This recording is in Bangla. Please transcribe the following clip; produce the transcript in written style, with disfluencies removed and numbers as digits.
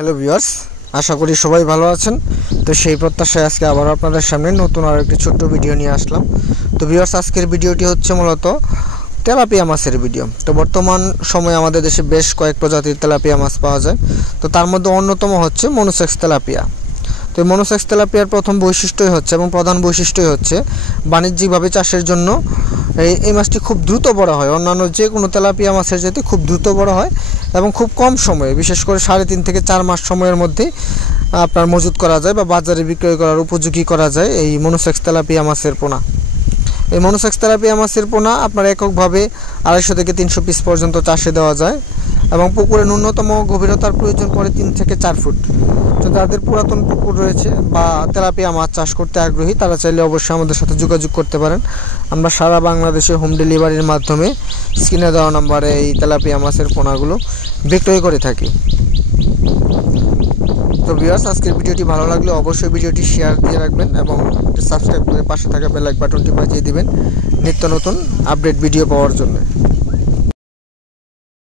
হ্যালো ভিউয়ার্স, আশা করি সবাই ভালো আছেন। তো সেই প্রত্যাশায় আজকে আবার আপনাদের সামনে নতুন আর একটি ছোট্ট ভিডিও নিয়ে আসলাম। তো ভিউয়ার্স, আজকের ভিডিওটি হচ্ছে মূলত তেলাপিয়া মাছের ভিডিও। তো বর্তমান সময়ে আমাদের দেশে বেশ কয়েক প্রজাতির তেলাপিয়া মাছ পাওয়া যায়। তো তার মধ্যে অন্যতম হচ্ছে মনোসেক্স তেলাপিয়া। তো এই মনোসেক্স তেলাপিয়ার প্রথম বৈশিষ্ট্যই হচ্ছে এবং প্রধান বৈশিষ্ট্যই হচ্ছে বাণিজ্যিকভাবে চাষের জন্য এই মাছটি খুব দ্রুত বড় হয়। অন্যান্য যে কোনো তেলাপিয়া মাছের চাইতে খুব দ্রুত বড় হয় এবং খুব কম সময়ে, বিশেষ করে 3.5 থেকে 4 মাস সময়ের মধ্যেই আপনার মজুত করা যায় বা বাজারে বিক্রয় করার উপযোগী করা যায় এই মনোসেক্স তেলাপিয়া মাছের পোনা। এই মনোসেক্স তেলাপিয়া মাছের পোনা আপনার এককভাবে 250 থেকে 300 পিস পর্যন্ত চাষে দেওয়া যায় এবং পুকুরে ন্যূনতম গভীরতার প্রয়োজন পড়ে 3 থেকে 4 ফুট। তো যাদের পুরাতন পুকুর রয়েছে বা তেলাপিয়া মাছ চাষ করতে আগ্রহী, তারা চাইলে অবশ্যই আমাদের সাথে যোগাযোগ করতে পারেন। আমরা সারা বাংলাদেশে হোম ডেলিভারির মাধ্যমে স্ক্রিনে দেওয়া নম্বরে এই তেলাপিয়া মাছের পোনাগুলো বিক্রয় করে থাকি। তো ভিউয়ার্স, আজকের ভিডিওটি ভালো লাগলে অবশ্যই ভিডিওটি শেয়ার দিয়ে রাখবেন এবং সাবস্ক্রাইব করে পাশে থাকা বেল আইকন বাটনটি বাজিয়ে দিবেন নিত্য নতুন আপডেট ভিডিও পাওয়ার জন্য।